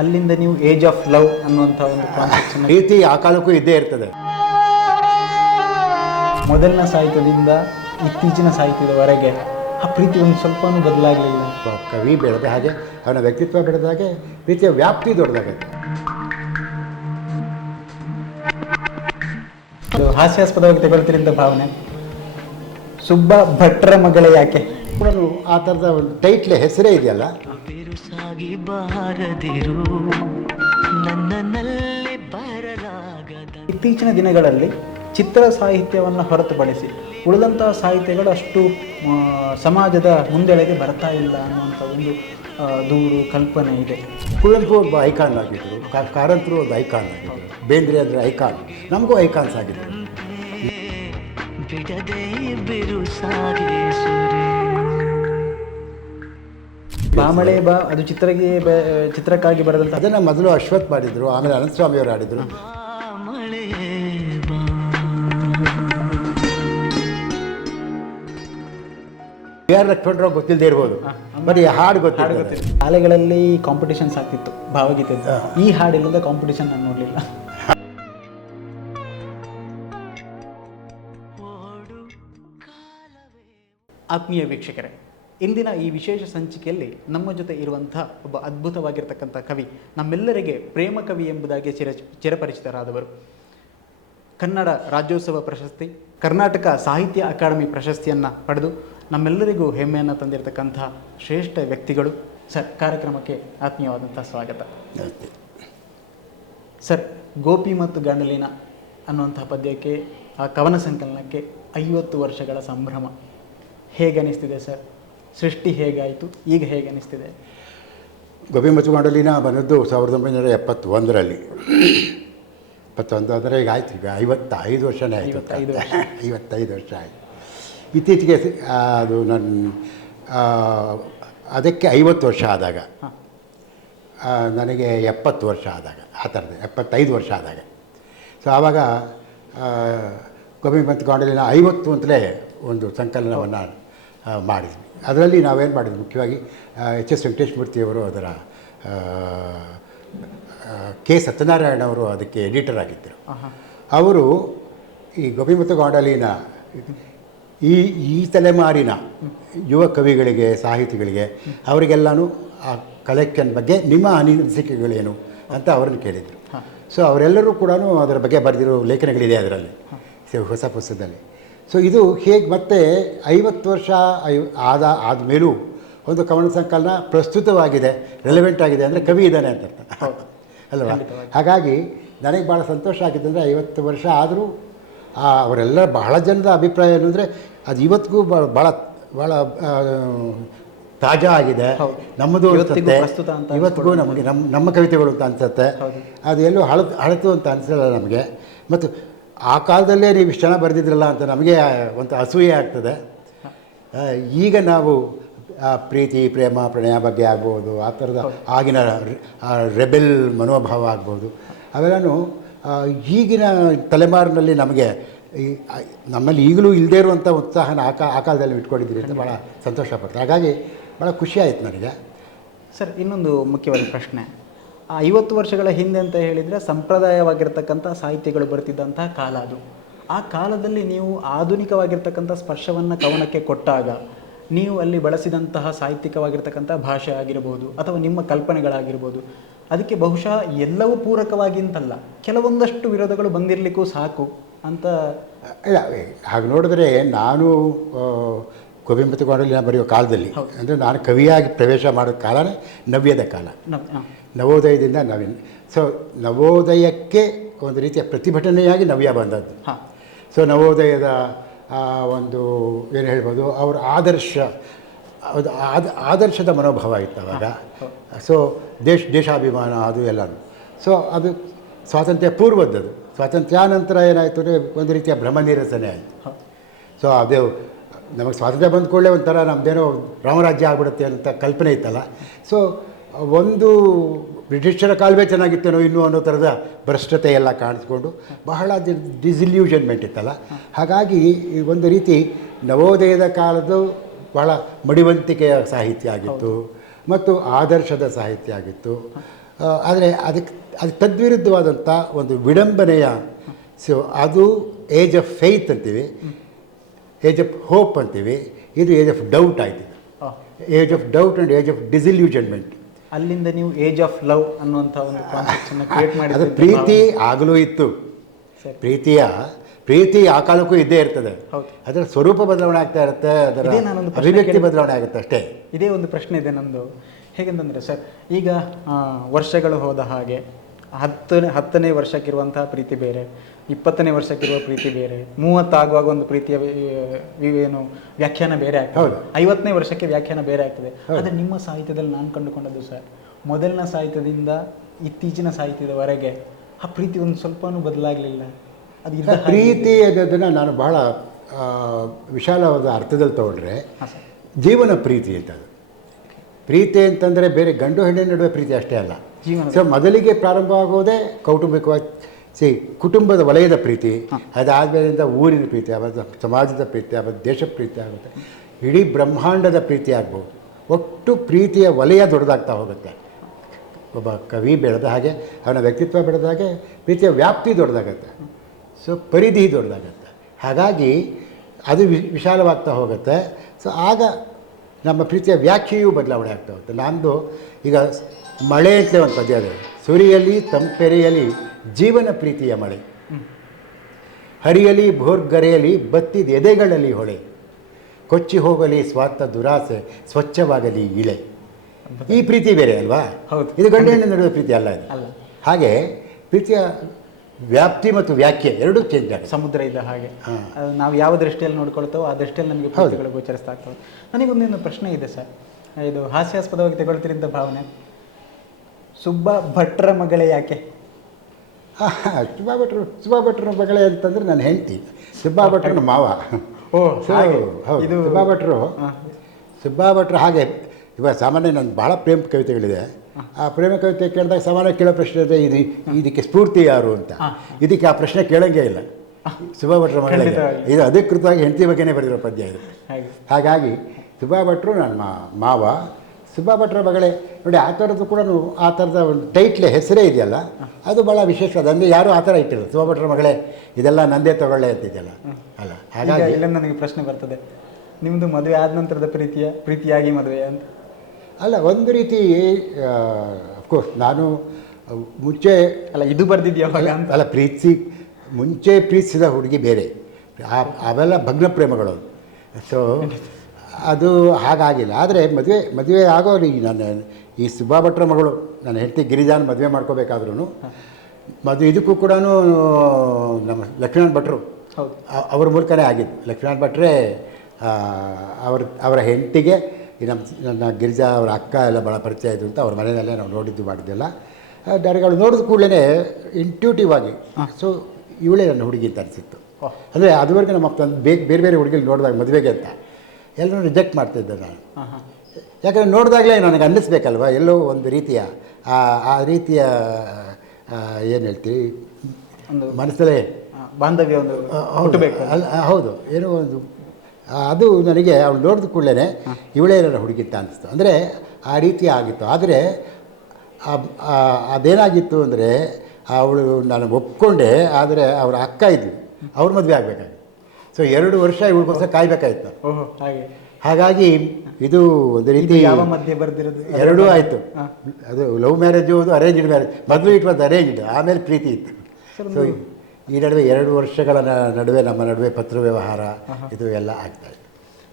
ಅಲ್ಲಿಂದ ನೀವು age of love ಅನ್ನುವಂಥ ಒಂದು ಕಾನ್ಸೆಪ್ಟ್ ಪ್ರೀತಿ ಆ ಕಾಲಕ್ಕೂ ಇದ್ದೇ ಇರ್ತದೆ. ಮೊದಲಿನ ಸಾಹಿತ್ಯದಿಂದ ಇತ್ತೀಚಿನ ಸಾಹಿತ್ಯದವರೆಗೆ ಆ ಪ್ರೀತಿ ಒಂದು ಸ್ವಲ್ಪನೂ ಬದಲಾಗಲಿಲ್ಲ. ಕವಿ ಬೆಳೆದ ಹಾಗೆ ಅವನ ವ್ಯಕ್ತಿತ್ವ ಬೆಳೆದ ಹಾಗೆ ಪ್ರೀತಿಯ ವ್ಯಾಪ್ತಿ ದೊಡ್ಡದಾಗುತ್ತೆ. ಅದು ಹಾಸ್ಯಾಸ್ಪದವಾಗಿ ತಗೊಳ್ತಿರಿಂದ ಭಾವನೆ ಸುಬ್ಬ ಭಟ್ರ ಮಗಳೇ ಯಾಕೆ ಕೂಡ ಆ ಥರದ ಒಂದು ಟೈಟ್ಲ್ ಹೆಸರೇ ಇದೆಯಲ್ಲ. ಇತ್ತೀಚಿನ ದಿನಗಳಲ್ಲಿ ಚಿತ್ರ ಸಾಹಿತ್ಯವನ್ನು ಹೊರತುಪಡಿಸಿ ಉಳಿದಂತಹ ಸಾಹಿತ್ಯಗಳು ಅಷ್ಟು ಸಮಾಜದ ಮುಂದೆಳೆಗೆ ಬರ್ತಾ ಇಲ್ಲ ಅನ್ನುವಂಥ ಒಂದು ದೂರು ಕಲ್ಪನೆ ಇದೆ. ಕುವೆಂಪು ಒಬ್ಬ ಐಕಾನ್ ಆಗಿದ್ದರು, ಕಾರಂತರು ಒಂದು ಐಕಾನ್ ಆಗಿದ್ದರು, ಬೇಂದ್ರೆ ಅಂದರೆ ಐಕಾನ್, ನಮಗೂ ಐಕಾನ್ಸ್ ಆಗಿದ್ದರು. ಬಾಮಳೆ ಬಾ ಅದು ಚಿತ್ರಕ್ಕಾಗಿ ಬರೆದಂಥ ಅದನ್ನು ಮೊದಲು ಅಶ್ವಥ್ ಮಾಡಿದರು, ಆಮೇಲೆ ಅನಂತಸ್ವಾಮಿಯವರು ಆಡಿದರು. ಯಾರು ಲಕ್ಷ್ಮಣರಾವ್ ಗೊತ್ತಿಲ್ಲದೆ ಇರ್ಬೋದು, ಬರೀ ಹಾಡು ಗೊತ್ತಿಲ್ಲ. ಶಾಲೆಗಳಲ್ಲಿ ಕಾಂಪಿಟೇಷನ್ಸ್ ಆಗ್ತಿತ್ತು ಭಾವಗೀತೆ. ಈ ಹಾಡಿಲ್ಲದ ಕಾಂಪಿಟೇಷನ್ ನಾನು ನೋಡಲಿಲ್ಲ. ಆತ್ಮೀಯ ವೀಕ್ಷಕರೇ, ಇಂದಿನ ಈ ವಿಶೇಷ ಸಂಚಿಕೆಯಲ್ಲಿ ನಮ್ಮ ಜೊತೆ ಇರುವಂಥ ಒಬ್ಬ ಅದ್ಭುತವಾಗಿರ್ತಕ್ಕಂಥ ಕವಿ, ನಮ್ಮೆಲ್ಲರಿಗೆ ಪ್ರೇಮ ಕವಿ ಎಂಬುದಾಗಿ ಚಿರಪರಿಚಿತರಾದವರು. ಕನ್ನಡ ರಾಜ್ಯೋತ್ಸವ ಪ್ರಶಸ್ತಿ, ಕರ್ನಾಟಕ ಸಾಹಿತ್ಯ ಅಕಾಡೆಮಿ ಪ್ರಶಸ್ತಿಯನ್ನು ಪಡೆದು ನಮ್ಮೆಲ್ಲರಿಗೂ ಹೆಮ್ಮೆಯನ್ನು ತಂದಿರತಕ್ಕಂಥ ಶ್ರೇಷ್ಠ ವ್ಯಕ್ತಿಗಳು. ಸರ್, ಕಾರ್ಯಕ್ರಮಕ್ಕೆ ಆತ್ಮೀಯವಾದಂಥ ಸ್ವಾಗತ. ಸರ್, ಗೋಪಿ ಮತ್ತು ಗಾಂಡಲಿನ ಅನ್ನುವಂಥ ಪದ್ಯಕ್ಕೆ, ಆ ಕವನ ಸಂಕಲನಕ್ಕೆ 50 ವರ್ಷಗಳ ಸಂಭ್ರಮ ಹೇಗನಿಸ್ತಿದೆ ಸರ್? ಸೃಷ್ಟಿ ಹೇಗಾಯಿತು, ಈಗ ಹೇಗೆ ಅನಿಸ್ತಿದೆ? ಗೋಪಿ ಮತ್ತು ಗಾಂಡಲಿನ ಬಂದದ್ದು 1971ರಲ್ಲಿ. 71 ಅಂದರೆ ಈಗ ಆಯ್ತು, ಈಗ 55 ವರ್ಷನೇ ಆಯಿತು. 55 ವರ್ಷ ಆಯಿತು. ಇತ್ತೀಚೆಗೆ ಅದು ಅದಕ್ಕೆ 50 ವರ್ಷ ಆದಾಗ, ನನಗೆ 70 ವರ್ಷ ಆದಾಗ, ಆ ಥರದ್ದು 75 ವರ್ಷ ಆದಾಗ. ಸೊ ಆವಾಗ ಗೋಪಿ ಮತ್ತು ಗಾಂಡಲಿನ 50 ಅಂತಲೇ ಒಂದು ಸಂಕಲನವನ್ನು ಮಾಡಿದ್ವಿ. ಅದರಲ್ಲಿ ನಾವೇನು ಮಾಡಿದ್ವಿ, ಮುಖ್ಯವಾಗಿ ಎಚ್.ಎಸ್. ವೆಂಕಟೇಶ್ಮೂರ್ತಿಯವರು ಅದರ ಕೆ. ಸತ್ಯನಾರಾಯಣ ಅವರು ಅದಕ್ಕೆ ಎಡಿಟರ್ ಆಗಿದ್ದರು. ಅವರು ಈ ಗೋಪಿ ಮತ್ತು ಗಾಂಡಲಿನ ಈ ತಲೆಮಾರಿನ ಯುವ ಕವಿಗಳಿಗೆ, ಸಾಹಿತಿಗಳಿಗೆ, ಅವರಿಗೆಲ್ಲನೂ ಆ ಕಲೆಕ್ಷನ್ ಬಗ್ಗೆ ನಿಮ್ಮ ಅನಿಸಿಕೆಗಳೇನು ಅಂತ ಅವರನ್ನು ಕೇಳಿದರು. ಸೊ ಅವರೆಲ್ಲರೂ ಕೂಡ ಅದರ ಬಗ್ಗೆ ಬರೆದಿರೋ ಲೇಖನಗಳಿದೆ ಅದರಲ್ಲಿ, ಹೊಸ ಪುಸ್ತಕದಲ್ಲಿ. ಸೊ ಇದು ಹೇಗೆ ಮತ್ತೆ 50 ವರ್ಷ ಆದಮೇಲೂ ಒಂದು ಕವನ ಸಂಕಲನ ಪ್ರಸ್ತುತವಾಗಿದೆ, ರೆಲೆವೆಂಟ್ ಆಗಿದೆ ಅಂದರೆ ಕವಿ ಇದ್ದಾನೆ ಅಂತ ಅರ್ಥ ಅಲ್ವಾ? ಹಾಗಾಗಿ ನನಗೆ ಭಾಳ ಸಂತೋಷ ಆಗಿದ್ದಂದರೆ 50 ವರ್ಷ ಆದರೂ ಅವರೆಲ್ಲ ಬಹಳ ಜನದ ಅಭಿಪ್ರಾಯ ಏನು ಅಂದರೆ ಅದು ಇವತ್ತಿಗೂ ಭಾಳ ತಾಜಾ ಆಗಿದೆ, ನಮ್ಮದು ಅನಿಸುತ್ತೆ, ಇವತ್ತಿಗೂ ನಮಗೆ ನಮ್ಮ ಕವಿತೆಗಳು ಅಂತ ಅನಿಸುತ್ತೆ. ಅದು ಎಲ್ಲೂ ಹಳತು ಅಂತ ಅನಿಸಲ್ಲ ನಮಗೆ. ಮತ್ತು ಆ ಕಾಲದಲ್ಲೇ ನೀವು ಇಷ್ಟು ಜನ ಬರೆದಿದ್ರಲ್ಲ ಅಂತ ನಮಗೆ ಒಂದು ಅಸೂಯೆ ಆಗ್ತದೆ. ಈಗ ನಾವು ಪ್ರೀತಿ, ಪ್ರೇಮ, ಪ್ರಣಯ ಬಗ್ಗೆ ಆಗ್ಬೋದು, ಆ ಥರದ ಆಗಿನ ರೆಬೆಲ್ ಮನೋಭಾವ ಆಗ್ಬೋದು, ಅವೆಲ್ಲನೂ ಈಗಿನ ತಲೆಮಾರಿನಲ್ಲಿ ನಮಗೆ ನಮ್ಮಲ್ಲಿ ಈಗಲೂ ಇಲ್ಲದೇ ಇರುವಂಥ ಉತ್ಸಾಹನ ಆ ಕಾಲದಲ್ಲಿ ಇಟ್ಕೊಂಡಿದ್ದೀರಿ ಅಂತ ಭಾಳ ಸಂತೋಷ ಪಡ್ತಾರೆ. ಹಾಗಾಗಿ ಭಾಳ ಖುಷಿ ಆಯಿತು ನನಗೆ. ಸರ್, ಇನ್ನೊಂದು ಮುಖ್ಯವಾದ ಪ್ರಶ್ನೆ, 50 ವರ್ಷಗಳ ಹಿಂದೆ ಅಂತ ಹೇಳಿದರೆ ಸಂಪ್ರದಾಯವಾಗಿರ್ತಕ್ಕಂಥ ಸಾಹಿತ್ಯಗಳು ಬರ್ತಿದ್ದಂಥ ಕಾಲ ಅದು. ಆ ಕಾಲದಲ್ಲಿ ನೀವು ಆಧುನಿಕವಾಗಿರ್ತಕ್ಕಂಥ ಸ್ಪರ್ಶವನ್ನು ಕವನಕ್ಕೆ ಕೊಟ್ಟಾಗ ನೀವು ಅಲ್ಲಿ ಬಳಸಿದಂತಹ ಸಾಹಿತ್ಯಿಕವಾಗಿರ್ತಕ್ಕಂಥ ಭಾಷೆ ಆಗಿರ್ಬೋದು ಅಥವಾ ನಿಮ್ಮ ಕಲ್ಪನೆಗಳಾಗಿರ್ಬೋದು, ಅದಕ್ಕೆ ಬಹುಶಃ ಎಲ್ಲವೂ ಪೂರಕವಾಗಿ ಅಂತಲ್ಲ, ಕೆಲವೊಂದಷ್ಟು ವಿರೋಧಗಳು ಬಂದಿರಲಿಕ್ಕೂ ಸಾಕು ಅಂತ. ಇಲ್ಲ, ಹಾಗೆ ನೋಡಿದ್ರೆ ನಾನು ಗೋಪಿ ಮತ್ತು ಗಾಂಡಲಿನ ಬರೆಯೋ ಕಾಲದಲ್ಲಿ, ಅಂದರೆ ನಾನು ಕವಿಯಾಗಿ ಪ್ರವೇಶ ಮಾಡೋ ಕಾಲನೇ ನವ್ಯದ ಕಾಲ, ನವೋದಯದಿಂದ ನವೀನ್. ಸೊ ನವೋದಯಕ್ಕೆ ಒಂದು ರೀತಿಯ ಪ್ರತಿಭಟನೆಯಾಗಿ ನವ್ಯ ಬಂದದ್ದು. ಸೊ ನವೋದಯದ ಒಂದು ಏನು ಹೇಳ್ಬೋದು, ಅವರ ಆದರ್ಶದ ಮನೋಭಾವ ಇತ್ತು ಅವಾಗ. ಸೊ ದೇಶಾಭಿಮಾನ ಅದು ಎಲ್ಲನೂ. ಸೊ ಅದು ಸ್ವಾತಂತ್ರ್ಯ ಪೂರ್ವದ್ದದು. ಸ್ವಾತಂತ್ರ್ಯಾನಂತರ ಏನಾಯಿತು ಅಂದರೆ ಒಂದು ರೀತಿಯ ಭ್ರಮ ನಿರಸನೆ ಆಯಿತು. ಸೊ ಅದೇ ನಮಗೆ ಸ್ವಾತಂತ್ರ್ಯ ಬಂದ ಕೂಡಲೇ ಒಂಥರ ನಮ್ಮದೇನೋ ರಾಮರಾಜ್ಯ ಆಗ್ಬಿಡುತ್ತೆ ಅಂತ ಕಲ್ಪನೆ ಇತ್ತಲ್ಲ. ಸೊ ಒಂದು ಬ್ರಿಟಿಷರ ಕಾಲವೇ ಚೆನ್ನಾಗಿತ್ತೇನೋ ಇನ್ನೂ ಅನ್ನೋ ಥರದ ಭ್ರಷ್ಟತೆ ಎಲ್ಲ ಕಾಣಿಸ್ಕೊಂಡು ಬಹಳ ಡಿಸಿಲ್ಯೂಷನ್ಮೆಂಟ್ ಇತ್ತಲ್ಲ. ಹಾಗಾಗಿ ಒಂದು ರೀತಿ ನವೋದಯದ ಕಾಲದ್ದು ಬಹಳ ಮಡಿವಂತಿಕೆಯ ಸಾಹಿತ್ಯ ಆಗಿತ್ತು ಮತ್ತು ಆದರ್ಶದ ಸಾಹಿತ್ಯ ಆಗಿತ್ತು. ಆದರೆ ಅದು ತದ್ವಿರುದ್ಧವಾದಂಥ ಒಂದು ವಿಡಂಬನೆಯ ಸೊ ಅದು ಏಜ್ ಆಫ್ ಫೇತ್ ಅಂತೀವಿ, ಏಜ್ ಆಫ್ ಹೋಪ್ ಅಂತೀವಿ, ಇದು ಏಜ್ ಆಫ್ ಡೌಟ್ ಆಯ್ತು. Age of doubt and age of disillusionment. ಅಲ್ಲಿಂದ ನೀವು ಏಜ್ ಆಫ್ ಲವ್ ಅನ್ನುವಂಥ ಒಂದು ಕಾನ್ಸೆಪ್ಟನ್ನು ಕ್ರಿಯೇಟ್ ಮಾಡಿ. ಅದು ಪ್ರೀತಿ ಆಗಲೂ ಇತ್ತು, ಪ್ರೀತಿ ಆ ಕಾಲಕ್ಕೂ ಇದ್ದೇ ಇರ್ತದೆ, ಅದರ ಸ್ವರೂಪ ಬದಲಾವಣೆ ಆಗ್ತಾ ಇರುತ್ತೆ, ಅದರ ಅಭಿವ್ಯಕ್ತಿ ಬದಲಾವಣೆ ಆಗುತ್ತೆ ಅಷ್ಟೇ. ಇದೇ ಒಂದು ಪ್ರಶ್ನೆ ಇದೆ ನಂದು. ಹೇಗೆಂತಂದರೆ ಸರ್, ಈಗ ವರ್ಷಗಳು ಹೋದ ಹಾಗೆ 10ನೇ ವರ್ಷಕ್ಕಿರುವಂತಹ ಪ್ರೀತಿ ಬೇರೆ, 20ನೇ ವರ್ಷಕ್ಕಿರುವ ಪ್ರೀತಿ ಬೇರೆ, 30 ಆಗುವಾಗ ಒಂದು ಪ್ರೀತಿಯ ಏನು ವ್ಯಾಖ್ಯಾನ ಬೇರೆ ಆಗ್ತದೆ, 50ನೇ ವರ್ಷಕ್ಕೆ ವ್ಯಾಖ್ಯಾನ ಬೇರೆ ಆಗ್ತದೆ. ಆದರೆ ನಿಮ್ಮ ಸಾಹಿತ್ಯದಲ್ಲಿ ನಾನು ಕಂಡುಕೊಂಡದ್ದು ಸರ್, ಮೊದಲಿನ ಸಾಹಿತ್ಯದಿಂದ ಇತ್ತೀಚಿನ ಸಾಹಿತ್ಯದವರೆಗೆ ಆ ಪ್ರೀತಿ ಒಂದು ಸ್ವಲ್ಪನೂ ಬದಲಾಗಲಿಲ್ಲ. ಅದು ಪ್ರೀತಿ ಅನ್ನೋದನ್ನು ನಾನು ಬಹಳ ವಿಶಾಲವಾದ ಅರ್ಥದಲ್ಲಿ ತಗೊಂಡ್ರೆ ಜೀವನ ಪ್ರೀತಿ ಅಂತ. ಅದು ಪ್ರೀತಿ ಅಂತಂದರೆ ಬೇರೆ ಗಂಡು ಹೆಣ್ಣಿನ ನಡುವೆ ಪ್ರೀತಿ ಅಷ್ಟೇ ಅಲ್ಲ. ಸೊ ಮೊದಲಿಗೆ ಪ್ರಾರಂಭ ಆಗೋದೇ ಕೌಟುಂಬಿಕವಾಗಿ ಕುಟುಂಬದ ವಲಯದ ಪ್ರೀತಿ, ಅದಾದಮೇಲಿಂದ ಊರಿನ ಪ್ರೀತಿ, ಆಮೇಲೆ ಸಮಾಜದ ಪ್ರೀತಿ, ಆಮೇಲೆ ದೇಶ ಪ್ರೀತಿ ಆಗುತ್ತೆ, ಇಡೀ ಬ್ರಹ್ಮಾಂಡದ ಪ್ರೀತಿ ಆಗ್ಬೋದು. ಒಟ್ಟು ಪ್ರೀತಿಯ ವಲಯ ದೊಡ್ಡದಾಗ್ತಾ ಹೋಗುತ್ತೆ. ಒಬ್ಬ ಕವಿ ಬೆಳೆದ ಹಾಗೆ, ಅವನ ವ್ಯಕ್ತಿತ್ವ ಬೆಳೆದ ಹಾಗೆ ಪ್ರೀತಿಯ ವ್ಯಾಪ್ತಿ ದೊಡ್ಡದಾಗತ್ತೆ, ಸೊ ಪರಿಧಿ ದೊಡ್ಡದಾಗತ್ತೆ. ಹಾಗಾಗಿ ಅದು ವಿಶಾಲವಾಗ್ತಾ ಹೋಗುತ್ತೆ. ಸೊ ಆಗ ನಮ್ಮ ಪ್ರೀತಿಯ ವ್ಯಾಖ್ಯೆಯೂ ಬದಲಾವಣೆ ಆಗ್ತಾ ಹೋಗುತ್ತೆ. ನಂದು ಈಗ ಮಳೆ ಅಂತಲೇ ಒಂದು ಪದ್ಯ ಇದೆ. ಸುರಿಯಲಿ ತಂಪೆರೆಯಲಿ ಜೀವನ ಪ್ರೀತಿಯ ಮಳೆ, ಹರಿಯಲಿ ಭೋರ್ಗರೆಯಲಿ ಬತ್ತಿದ ಎದೆಗಳಲ್ಲಿ ಹೊಳೆ, ಕೊಚ್ಚಿ ಹೋಗಲಿ ಸ್ವಾರ್ಥ ದುರಾಸೆ ಸ್ವಚ್ಛವಾಗಲಿ ಇಳೆ. ಈ ಪ್ರೀತಿ ಬೇರೆ ಅಲ್ವಾ? ಇದು ಗಂಡು ಹೆಣ್ಣಿನ ನಡುವೆ ಪ್ರೀತಿ ಅಲ್ಲ ಇದು. ಹಾಗೆ ಪ್ರೀತಿಯ ವ್ಯಾಪ್ತಿ ಮತ್ತು ವ್ಯಾಖ್ಯೆ ಎರಡೂ ಚೇಂಜ್ ಆಗುತ್ತೆ. ಸಮುದ್ರ ಇಲ್ಲ ಹಾಗೆ, ನಾವು ಯಾವ ದೃಷ್ಟಿಯಲ್ಲಿ ನೋಡ್ಕೊಳ್ತೇವೋ ಆ ದೃಷ್ಟಿಯಲ್ಲಿ ನಮಗೆ ಪ್ರೀತಿಗಳು ಗೋಚರಿಸ್ತಾ ಆಗ್ತವೆ. ನನಗೊಂದೇನು ಪ್ರಶ್ನೆ ಇದೆ ಸರ್, ಇದು ಹಾಸ್ಯಾಸ್ಪದವಾಗಿ ತಗೊಳ್ತೀರಿ ಅಂತ ಭಾವನೆ. ಸುಬ್ಬ ಭಟ್ರ ಮಗಳೇ ಯಾಕೆ? ಸುಬ್ಬಾ ಭಟ್ರ ಮಗಳೇ ಅಂತಂದರೆ ನನ್ನ ಹೆಂಡತಿ, ಸುಬ್ಬಾ ಭಟ್ರನ ಮಾವ. ಹೌದು, ಸುಬ್ಬಾ ಭಟ್ರು ಹಾಗೆ. ಇವಾಗ ಸಾಮಾನ್ಯ ನನ್ನ ಭಾಳ ಪ್ರೇಮ ಕವಿತೆಗಳಿದೆ. ಆ ಪ್ರೇಮ ಕವಿತೆ ಕೇಳಿದಾಗ ಸಾಮಾನ್ಯ ಕೇಳೋ ಪ್ರಶ್ನೆ ಇದೆ, ಇದಕ್ಕೆ ಸ್ಫೂರ್ತಿ ಯಾರು ಅಂತ. ಇದಕ್ಕೆ ಆ ಪ್ರಶ್ನೆ ಕೇಳೋಂಗೇ ಇಲ್ಲ. ಸುಬ್ಬಾ ಭಟ್ರ ಮಗಳೇ ಇದು ಅಧಿಕೃತವಾಗಿ ಹೆಂಡತಿ ಬಗ್ಗೆನೇ ಬರೆದಿರೋ ಪದ್ಯ ಇದು. ಹಾಗಾಗಿ ಸುಬ್ಬಾ ಭಟ್ರು ನನ್ನ ಮಾವ, ಸುಬ್ಬಾ ಭಟ್ರ ಮಗಳೇ. ನೋಡಿ, ಆ ಥರದ್ದು ಕೂಡ ಆ ಥರದ ಒಂದು ಟೈಟ್ಲೆ ಹೆಸರೇ ಇದೆಯಲ್ಲ, ಅದು ಭಾಳ ವಿಶೇಷವಾದ. ಅಂದರೆ ಯಾರೂ ಆ ಥರ ಇಟ್ಟಿಲ್ಲ, ಸುಬ್ಬಾ ಭಟ್ರ ಮಗಳೇ ಇದೆಲ್ಲ ನಂದೇ ತಗೊಳ್ಳೆ ಅಂತಿದೆಯಲ್ಲ ಅಲ್ಲ. ಹಾಗಾಗಿ ಇಲ್ಲ, ನನಗೆ ಪ್ರಶ್ನೆ ಬರ್ತದೆ, ನಿಮ್ಮದು ಮದುವೆ ಆದ ನಂತರದ ಪ್ರೀತಿಯಾಗಿ ಮದುವೆ ಅಂತ ಅಲ್ಲ. ಒಂದು ರೀತಿ ಅಫ್ಕೋರ್ಸ್ ನಾನು ಮುಂಚೆ ಅಲ್ಲ, ಇದು ಬರ್ದಿದ್ಯಾ ಅಲ್ಲ, ಮುಂಚೆ ಪ್ರೀತಿಸಿದ ಹುಡುಗಿ ಬೇರೆ, ಅವೆಲ್ಲ ಭಗ್ನ ಪ್ರೇಮಗಳು. ಸೊ ಅದು ಹಾಗಾಗಿಲ್ಲ. ಆದರೆ ಮದುವೆ ಆಗೋರು ಈ ಸುಬ್ಬಾ ಭಟ್ರ ಮಗಳು ನನ್ನ ಹೆಂಡತಿ ಗಿರಿಜಾನ ಮದುವೆ ಮಾಡ್ಕೋಬೇಕಾದ್ರೂ ಇದಕ್ಕೂ ಕೂಡ ನಮ್ಮ ಲಕ್ಷ್ಮೀನಾರಾಯಣ ಭಟ್ರು ಅವ್ರ ಮೂಲಕನೇ ಆಗಿದ್ದು. ಲಕ್ಷ್ಮೀನಾರಾಯಣ ಭಟ್ರೇ ಅವರ ಹೆಂಡತಿಗೆ ನನ್ನ ಗಿರಿಜಾ ಅವರ ಅಕ್ಕ ಎಲ್ಲ ಭಾಳ ಪರಿಚಯ ಇದ್ದು ಅಂತ ಅವ್ರ ಮನೆಯಲ್ಲೇ ನಾವು ಮಾಡಿದ್ದೆಲ್ಲ ಡೈರೆಕ್ಟ್ ನೋಡಿದ ಕೂಡಲೇ ಇಂಟ್ಯೂಟಿವ್ ಆಗಿ, ಸೊ ಇವಳೇ ನನ್ನ ಹುಡುಗಿ ಅಂತ ಅನಿಸಿತ್ತು. ಅಂದರೆ ಅದುವರೆಗೆ ನಮ್ಮ ಅಪ್ಪ ಬೇರೆ ಬೇರೆ ಹುಡುಗಿಲಿ ನೋಡಿದಾಗ ಮದುವೆಗೆ ಅಂತ ಎಲ್ಲರೂ ರಿಜೆಕ್ಟ್ ಮಾಡ್ತಿದ್ದೆ ನಾನು. ಯಾಕಂದರೆ ನೋಡಿದಾಗಲೇ ನನಗೆ ಅನ್ನಿಸ್ಬೇಕಲ್ವ, ಎಲ್ಲೋ ಒಂದು ರೀತಿಯ ಆ ರೀತಿಯ ಏನು ಹೇಳ್ತೀವಿ, ಮನಸ್ಸಲ್ಲೇ ಬಾಂಧವ್ಯ ಒಂದು ಅಲ್ಲ. ಹೌದು, ಏನೋ ಒಂದು ಅದು ನನಗೆ ಅವಳು ನೋಡಿದ ಕೂಡಲೇ ಇವಳೇ ನನ್ನ ಹುಡುಗಿ ಅಂತ ಅನಿಸ್ತು. ಅಂದರೆ ಆ ರೀತಿ ಆಗಿತ್ತು. ಆದರೆ ಅದೇನಾಗಿತ್ತು ಅಂದರೆ ಅವಳು ನಾನು ಒಪ್ಕೊಂಡೆ, ಆದರೆ ಅವರ ಅಕ್ಕ ಇದ್ಲು, ಅವ್ರ ಮದುವೆ ಆಗಬೇಕಾಗಿತ್ತು. ಸೊ 2 ವರ್ಷ ಇವಳಿಗೋಸ್ಕರ ಕಾಯಬೇಕಾಯ್ತು. ಹಾಗಾಗಿ ಇದು ಒಂದು ರೀತಿ ಮಧ್ಯೆ ಬರ್ದಿರೋದು ಎರಡೂ ಆಯಿತು. ಅದು ಲವ್ ಮ್ಯಾರೇಜು, ಅದು ಅರೇಂಜ್ಡ್ ಮ್ಯಾರೇಜ್. ಮೊದಲು ಇಟ್ ವಾಸ್ ಅರೇಂಜ್ಡ್, ಆಮೇಲೆ ಪ್ರೀತಿ ಇತ್ತು. ಸೊ ಈ ನಡುವೆ 2 ವರ್ಷಗಳ ನಡುವೆ ನಮ್ಮ ನಡುವೆ ಪತ್ರ ವ್ಯವಹಾರ ಇದು ಎಲ್ಲ ಆಗ್ತಾಯಿತ್ತು.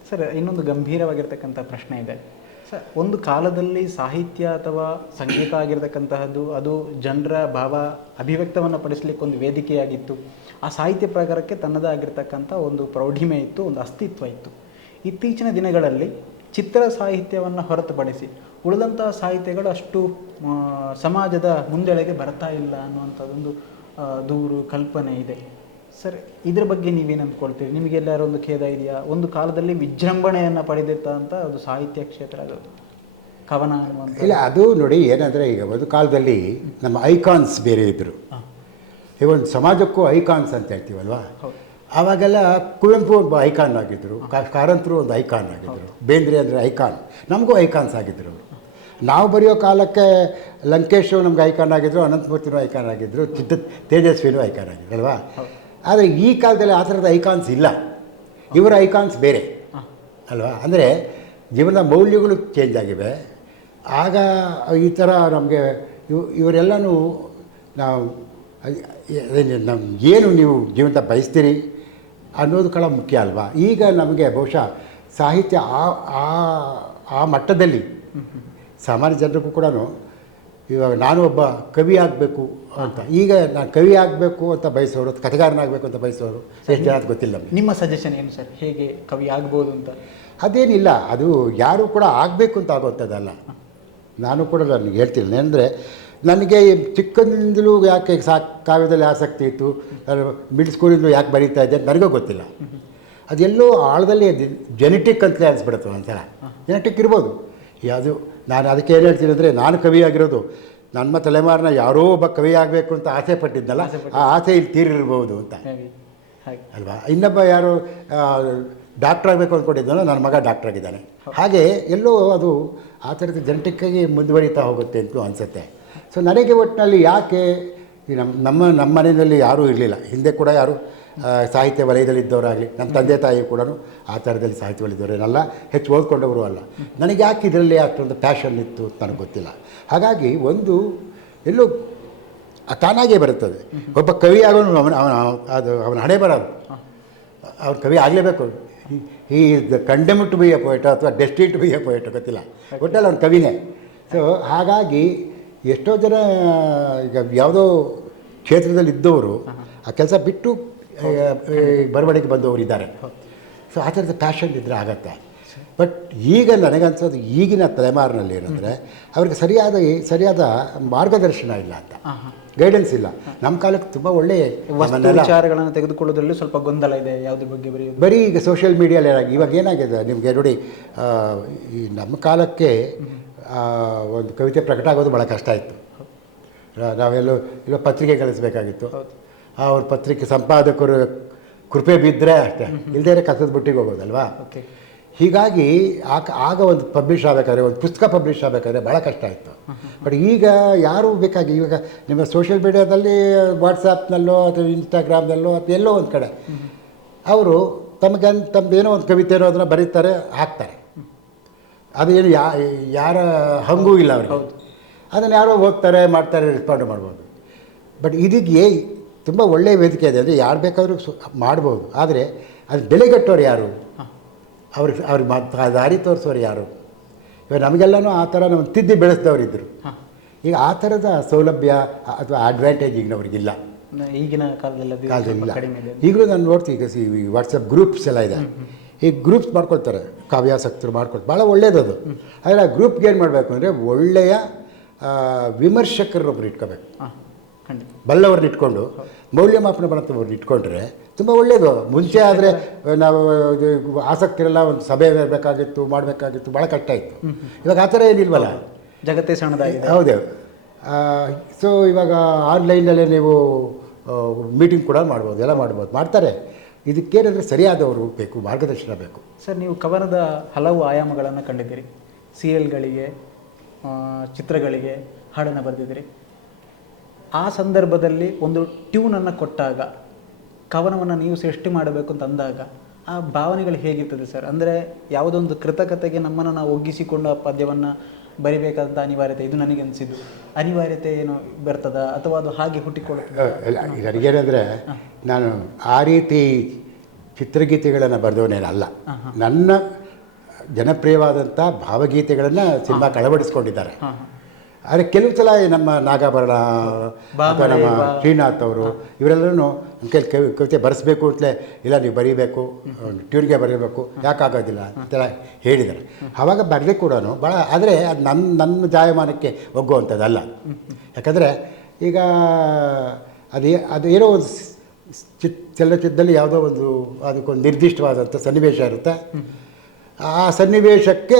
ಸರ್, ಇನ್ನೊಂದು ಗಂಭೀರವಾಗಿರ್ತಕ್ಕಂಥ ಪ್ರಶ್ನೆ ಇದೆ ಸರ್. ಒಂದು ಕಾಲದಲ್ಲಿ ಸಾಹಿತ್ಯ ಅಥವಾ ಸಂಗೀತ ಆಗಿರ್ತಕ್ಕಂತಹದ್ದು ಅದು ಜನರ ಭಾವ ಅಭಿವ್ಯಕ್ತವನ್ನು ಪಡಿಸಲಿಕ್ಕೆ ಒಂದು ವೇದಿಕೆಯಾಗಿತ್ತು. ಆ ಸಾಹಿತ್ಯ ಪ್ರಕಾರಕ್ಕೆ ತನ್ನದೇ ಆಗಿರ್ತಕ್ಕಂಥ ಒಂದು ಪ್ರೌಢಿಮೆ ಇತ್ತು, ಒಂದು ಅಸ್ತಿತ್ವ ಇತ್ತು. ಇತ್ತೀಚಿನ ದಿನಗಳಲ್ಲಿ ಚಿತ್ರ ಸಾಹಿತ್ಯವನ್ನು ಹೊರತುಪಡಿಸಿ ಉಳಿದಂತಹ ಸಾಹಿತ್ಯಗಳು ಅಷ್ಟು ಸಮಾಜದ ಮುಂದೆಳೆಗೆ ಬರ್ತಾ ಇಲ್ಲ ಅನ್ನುವಂಥದ್ದೊಂದು ದೂರು ಕಲ್ಪನೆ ಇದೆ ಸರ್. ಇದ್ರ ಬಗ್ಗೆ ನೀವೇನು ಅಂದ್ಕೊಳ್ತೀರಿ? ನಿಮಗೆಲ್ಲರೂ ಒಂದು ಖೇದ ಇದೆಯಾ? ಒಂದು ಕಾಲದಲ್ಲಿ ವಿಜೃಂಭಣೆಯನ್ನು ಪಡೆದಿತ್ತಂತ ಅದು ಸಾಹಿತ್ಯ ಕ್ಷೇತ್ರ, ಅದು ಕವನ ಅನ್ನುವಂಥ. ಇಲ್ಲ, ಅದು ನೋಡಿ ಏನಂದರೆ, ಈಗ ಒಂದು ಕಾಲದಲ್ಲಿ ನಮ್ಮ ಐಕಾನ್ಸ್ ಬೇರೆ ಇದ್ದರು. ಈಗ ಒಂದು ಸಮಾಜಕ್ಕೂ ಐಕಾನ್ಸ್ ಅಂತ ಹೇಳ್ತೀವಲ್ವ. ಆವಾಗೆಲ್ಲ ಕುವೆಂಪು ಒಬ್ಬ ಐಕಾನ್ ಆಗಿದ್ದರು, ಕಾರಂತರು ಒಂದು ಐಕಾನ್ ಆಗಿದ್ದರು, ಬೇಂದ್ರೆ ಅಂದರೆ ಐಕಾನ್, ನಮಗೂ ಐಕಾನ್ಸ್ ಆಗಿದ್ದರು ಅವರು. ನಾವು ಬರೆಯೋ ಕಾಲಕ್ಕೆ ಲಂಕೇಶು ನಮ್ಗೆ ಐಕಾನ್ ಆಗಿದ್ರು, ಅನಂತಮೂರ್ತಿನೂ ಐಕಾನ್ ಆಗಿದ್ದರು, ತೇಜಸ್ವಿನೂ ಐಕಾನ್ ಆಗಿದ್ರು ಅಲ್ವಾ. ಆದರೆ ಈ ಕಾಲದಲ್ಲಿ ಆ ಥರದ ಐಕಾನ್ಸ್ ಇಲ್ಲ, ಇವರ ಐಕಾನ್ಸ್ ಬೇರೆ ಅಲ್ವಾ. ಅಂದರೆ ಜೀವನದ ಮೌಲ್ಯಗಳು ಚೇಂಜ್ ಆಗಿವೆ. ಆಗ ಈ ಥರ ನಮಗೆ ಇವರೆಲ್ಲನೂ ನಾವು ಏನು ನೀವು ಜೀವನ ಬಯಸ್ತೀರಿ ಅನ್ನೋದು ಕಳ ಮುಖ್ಯ ಅಲ್ವಾ. ಈಗ ನಮಗೆ ಬಹುಶಃ ಸಾಹಿತ್ಯ ಆ ಮಟ್ಟದಲ್ಲಿ ಸಾಮಾನ್ಯ ಜನರಿಗೂ ಕೂಡ ಇವಾಗ ನಾನು ಒಬ್ಬ ಕವಿ ಆಗಬೇಕು ಅಂತ, ಈಗ ನಾನು ಕವಿ ಆಗಬೇಕು ಅಂತ ಬಯಸೋರು, ಕಥೆಗಾರನಾಗಬೇಕು ಅಂತ ಬಯಸೋರು ಎಷ್ಟು ಜನ ಗೊತ್ತಿಲ್ಲ. ನಿಮ್ಮ ಸಜೆಷನ್ ಏನು ಸರ್, ಹೇಗೆ ಕವಿ ಆಗ್ಬೋದು ಅಂತ? ಅದೇನಿಲ್ಲ, ಅದು ಯಾರೂ ಕೂಡ ಆಗಬೇಕು ಅಂತ ಆಗೋಂಥದ್ದಲ್ಲ. ನಾನು ಕೂಡ ನನಗೆ ಹೇಳ್ತೀನಿ ಅಂದರೆ, ನನಗೆ ಚಿಕ್ಕಂದಿಂದಲೂ ಯಾಕೆ ಕಾವ್ಯದಲ್ಲಿ ಆಸಕ್ತಿ ಇತ್ತು, ನಾನು ಮಿಡ್ಲ್ ಸ್ಕೂಲಿಂದಲೂ ಯಾಕೆ ಬರೀತಾ ಇದ್ದೆ ನನಗೂ ಗೊತ್ತಿಲ್ಲ. ಅದೆಲ್ಲೋ ಆಳದಲ್ಲಿ ಜೆನೆಟಿಕ್ ಅಂತಲೇ ಅನಿಸ್ಬಿಡುತ್ತೆ ಒಂದ್ಸಲ. ಜೆನೆಟಿಕ್ ಇರ್ಬೋದು ಯಾವುದು. ನಾನು ಅದಕ್ಕೆ ಏನು ಹೇಳ್ತೀನಿ ಅಂದರೆ, ನಾನು ಕವಿ ಆಗಿರೋದು ನಮ್ಮ ತಲೆಮಾರಿನ ಯಾರೋ ಒಬ್ಬ ಕವಿ ಆಗಬೇಕು ಅಂತ ಆಸೆ ಪಟ್ಟಿದ್ದಲ್ಲ, ಆ ಆಸೆ ಇಲ್ಲಿ ತೀರಿರ್ಬೋದು ಅಂತ ಅಲ್ವಾ. ಇನ್ನೊಬ್ಬ ಯಾರೋ ಡಾಕ್ಟ್ರ್ ಆಗಬೇಕು ಅಂದ್ಕೊಂಡಿದ್ದಾನೋ, ನನ್ನ ಮಗ ಡಾಕ್ಟ್ರ್ ಆಗಿದ್ದಾನೆ. ಹಾಗೆ ಎಲ್ಲೋ ಅದು ಆ ಥರದ ಜೆನೆಟಿಕ್ಕಾಗಿ ಮುಂದುವರಿತಾ ಹೋಗುತ್ತೆ ಅಂತಲೂ ಅನಿಸುತ್ತೆ. ಸೊ ನನಗೆ ಒಟ್ಟಿನಲ್ಲಿ ಯಾಕೆ ಈ ನಮ್ಮ ಮನೆಯಲ್ಲಿ ಯಾರೂ ಇರಲಿಲ್ಲ, ಹಿಂದೆ ಕೂಡ ಯಾರು ಸಾಹಿತ್ಯ ವಲಯದಲ್ಲಿದ್ದವರಾಗಲಿ, ನಮ್ಮ ತಂದೆ ತಾಯಿ ಕೂಡ ಆ ಥರದಲ್ಲಿ ಸಾಹಿತ್ಯ ವಲಯದವರೇನಲ್ಲ, ಹೆಚ್ಚು ಓದ್ಕೊಂಡವರು ಅಲ್ಲ. ನನಗೆ ಯಾಕೆ ಇದರಲ್ಲಿ ಅಷ್ಟೊಂದು ಪ್ಯಾಷನ್ ಇತ್ತು ಅಂತ ನನಗೆ ಗೊತ್ತಿಲ್ಲ. ಹಾಗಾಗಿ ಒಂದು ಎಲ್ಲೋ ತಾನಾಗೇ ಬರುತ್ತದೆ. ಒಬ್ಬ ಕವಿ ಆಗೋನು ಅವನ ಹಣೆ ಬರೋದು, ಅವ್ನು ಕವಿ ಆಗಲೇಬೇಕು. ಈ is condemned to be a poet ಅಥವಾ destined to be a poet ಗೊತ್ತಿಲ್ಲ, ಒಟ್ಟಲ್ಲಿ ಅವ್ನು ಕವಿನೇ. ಸೊ ಹಾಗಾಗಿ ಎಷ್ಟೋ ಜನ ಈಗ ಯಾವುದೋ ಕ್ಷೇತ್ರದಲ್ಲಿ ಇದ್ದವರು ಆ ಕೆಲಸ ಬಿಟ್ಟು ಬರವಣಿಗೆ ಬಂದವರು ಇದ್ದಾರೆ. ಸೊ ಆ ಥರದ ಪ್ಯಾಷನ್ ಇದ್ದರೆ ಆಗತ್ತೆ. ಬಟ್ ಈಗ ನನಗನ್ಸೋದು ಈಗಿನ ತಲೆಮಾರಿನಲ್ಲಿ ಏನಂದರೆ, ಅವ್ರಿಗೆ ಸರಿಯಾದ ಮಾರ್ಗದರ್ಶನ ಇಲ್ಲ ಅಂತ, ಗೈಡೆನ್ಸ್ ಇಲ್ಲ. ನಮ್ಮ ಕಾಲಕ್ಕೆ ತುಂಬ ಒಳ್ಳೆಯ ವಿಚಾರಗಳನ್ನು ತೆಗೆದುಕೊಳ್ಳೋದ್ರಲ್ಲಿ ಸ್ವಲ್ಪ ಗೊಂದಲ ಇದೆ, ಯಾವುದ್ರ ಬಗ್ಗೆ ಬರೀ ಈಗ ಸೋಷಿಯಲ್ ಮೀಡಿಯಲ್ಲಿ ಇವಾಗ ಏನಾಗಿದೆ ನಿಮಗೆ ನೋಡಿ, ಈ ನಮ್ಮ ಕಾಲಕ್ಕೆ ಒಂದು ಕವಿತೆ ಪ್ರಕಟ ಆಗೋದು ಭಾಳ ಕಷ್ಟ ಇತ್ತು. ಇಲ್ಲೋ ಪತ್ರಿಕೆ ಕಳಿಸ್ಬೇಕಾಗಿತ್ತು. ಅವ್ರ ಪತ್ರಿಕೆ ಸಂಪಾದಕರು ಕೃಪೆ ಬಿದ್ದರೆ ಅಷ್ಟೇ, ಇಲ್ಲದೇ ಕಸದ ಬುಟ್ಟಿಗೆ ಹೋಗೋದಲ್ವಾ. ಹೀಗಾಗಿ ಆಗ ಒಂದು ಪಬ್ಲಿಷ್ ಆಗಬೇಕಾದ್ರೆ, ಒಂದು ಪುಸ್ತಕ ಪಬ್ಲಿಷ್ ಆಗಬೇಕಾದ್ರೆ ಭಾಳ ಕಷ್ಟ ಇತ್ತು. ಬಟ್ ಈಗ ಯಾರೂ ಬೇಕಾಗಿ ಇವಾಗ ನಿಮ್ಮ ಸೋಷಿಯಲ್ ಮೀಡಿಯಾದಲ್ಲಿ ವಾಟ್ಸಾಪ್ನಲ್ಲೋ ಅಥವಾ ಇನ್ಸ್ಟಾಗ್ರಾಮ್ನಲ್ಲೋ ಅಥವಾ ಎಲ್ಲೋ ಒಂದು ಕಡೆ ಅವರು ತಮ್ಮದೇನೋ ಒಂದು ಕವಿತೆನೋ ಅದನ್ನು ಬರೀತಾರೆ, ಹಾಕ್ತಾರೆ. ಅದೇನು ಯಾರ ಹಂಗೂ ಇಲ್ಲ ಅವ್ರಿಗೆ. ಅದನ್ನು ಯಾರೋ ಓದ್ತಾರೆ, ಮಾಡ್ತಾರೆ, ರೆಸ್ಪಾಂಡ್ ಮಾಡ್ಬೋದು. ಬಟ್ ಇದಕ್ಕೆ ತುಂಬ ಒಳ್ಳೆಯ ವೇದಿಕೆ ಇದೆ. ಅಂದರೆ ಯಾರು ಬೇಕಾದರೂ ಮಾಡ್ಬೋದು. ಆದರೆ ಅದು ಬೆಲೆಗಟ್ಟೋರು ಯಾರು, ಅವ್ರಿಗೆ ದಾರಿ ತೋರಿಸೋರು ಯಾರು? ಇವಾಗ ನಮಗೆಲ್ಲನೂ ಆ ಥರ ನಮ್ಮ ತಿದ್ದಿ ಬೆಳೆಸಿದವರಿದ್ದರು. ಈಗ ಆ ಥರದ ಸೌಲಭ್ಯ ಅಥವಾ ಅಡ್ವಾಂಟೇಜ್ ಈಗಿನವ್ರಿಗಿಲ್ಲ, ಈಗಿನ ಕಾಲದಲ್ಲ. ಈಗಲೂ ನಾನು ನೋಡ್ತೀನಿ, ಈಗ ಈ ವಾಟ್ಸಪ್ ಗ್ರೂಪ್ಸ್ ಎಲ್ಲ ಇದೆ. ಈ ಗ್ರೂಪ್ಸ್ ಮಾಡ್ಕೊಳ್ತಾರೆ, ಕಾವ್ಯಾಸಕ್ತರು ಮಾಡ್ಕೊಳ್ತಾರೆ, ಭಾಳ ಒಳ್ಳೇದು ಅದು. ಆದರೆ ಆ ಗ್ರೂಪ್ಗೆ ಏನು ಮಾಡಬೇಕು ಅಂದರೆ, ಒಳ್ಳೆಯ ವಿಮರ್ಶಕರೊಬ್ಬರು ಇಟ್ಕೋಬೇಕು, ಬಲ್ಲವ್ರನ್ನ ಇಟ್ಕೊಂಡು ಮೌಲ್ಯಮಾಪನ ಮಾಡೋಂಥವ್ರನ್ನ ಇಟ್ಕೊಂಡ್ರೆ ತುಂಬ ಒಳ್ಳೆಯದು. ಮುಂಚೆ ಆದರೆ ನಾವು ಆಸಕ್ತಿರೆಲ್ಲ ಒಂದು ಸಭೆ ಮಾಡಬೇಕಾಗಿತ್ತು, ಭಾಳ ಕಷ್ಟ ಇತ್ತು. ಇವಾಗ ಆ ಥರ ಏನಿಲ್ವಲ್ಲ, ಜಗತ್ತೇ ಸಣ್ಣದಾಗಿದೆ. ಹೌದು. ಸೊ ಇವಾಗ ಆನ್ಲೈನಲ್ಲೇ ನೀವು ಮೀಟಿಂಗ್ ಕೂಡ ಮಾಡ್ಬೋದು, ಎಲ್ಲ ಮಾಡ್ತಾರೆ. ಇದಕ್ಕೇನಂದರೆ ಸರಿಯಾದವರು ಬೇಕು, ಮಾರ್ಗದರ್ಶನ ಬೇಕು. ಸರ್, ನೀವು ಕವನದ ಹಲವು ಆಯಾಮಗಳನ್ನು ಕಂಡಿದ್ದೀರಿ. ಸೀರಿಯಲ್ಗಳಿಗೆ, ಚಿತ್ರಗಳಿಗೆ ಹಾಡನ್ನು ಬರೆದಿದ್ದೀರಿ. ಆ ಸಂದರ್ಭದಲ್ಲಿ ಒಂದು ಟ್ಯೂನನ್ನು ಕೊಟ್ಟಾಗ, ಕವನವನ್ನು ನೀವು ಸೃಷ್ಟಿ ಮಾಡಬೇಕು ಅಂತ ಅಂದಾಗ ಆ ಭಾವನೆಗಳು ಹೇಗಿರ್ತದೆ ಸರ್? ಅಂದರೆ ಯಾವುದೊಂದು ಕೃತಕತೆಗೆ ನಮ್ಮನ್ನು ನಾವು ಒಗ್ಗಿಸಿಕೊಂಡು ಆ ಪದ್ಯವನ್ನು ಬರಿಬೇಕಾದಂಥ ಅನಿವಾರ್ಯತೆ, ಇದು ನನಗೆ ಅನಿಸಿದ್ದು ಅನಿವಾರ್ಯತೆ ಏನು ಬರ್ತದ ಅಥವಾ ಅದು ಹಾಗೆ ಹುಟ್ಟಿಕೊಳ್ಳುತ್ತದೆ? ನನಗೇನೆಂದರೆ, ನಾನು ಆ ರೀತಿ ಚಿತ್ರಗೀತೆಗಳನ್ನು ಬರೆದವನೇನಲ್ಲ. ನನ್ನ ಜನಪ್ರಿಯವಾದಂಥ ಭಾವಗೀತೆಗಳನ್ನು ಸಿನಿಮಾ ಅಳವಡಿಸ್ಕೊಂಡಿದ್ದಾರೆ. ಆದರೆ ಕೆಲವು ಸಲ ನಮ್ಮ ನಾಗಾಭರಣ ಅಥವಾ ನಮ್ಮ ಶ್ರೀನಾಥ್ ಅವರು ಇವರೆಲ್ಲರೂ ಕವಿತೆ ಬರೆಸ್ಬೇಕು ಅಂತಲೇ, ಇಲ್ಲ ನೀವು ಬರೀಬೇಕು, ಟ್ಯೂನ್ಗೆ ಬರೀಬೇಕು, ಯಾಕಾಗೋದಿಲ್ಲ ಅಂತೆಲ್ಲ ಹೇಳಿದ್ದಾರೆ. ಆವಾಗ ಬರಲಿ ಕೂಡ ಭಾಳ, ಆದರೆ ಅದು ನನ್ನ ಜಾಯಮಾನಕ್ಕೆ ಒಗ್ಗುವಂಥದ್ದಲ್ಲ. ಯಾಕಂದರೆ ಈಗ ಅದೇನೋ ಒಂದು ಚಲನಚಿತ್ರದಲ್ಲಿ ಯಾವುದೋ ಒಂದು ಅದಕ್ಕೊಂದು ನಿರ್ದಿಷ್ಟವಾದಂಥ ಸನ್ನಿವೇಶ ಇರುತ್ತೆ. ಆ ಸನ್ನಿವೇಶಕ್ಕೆ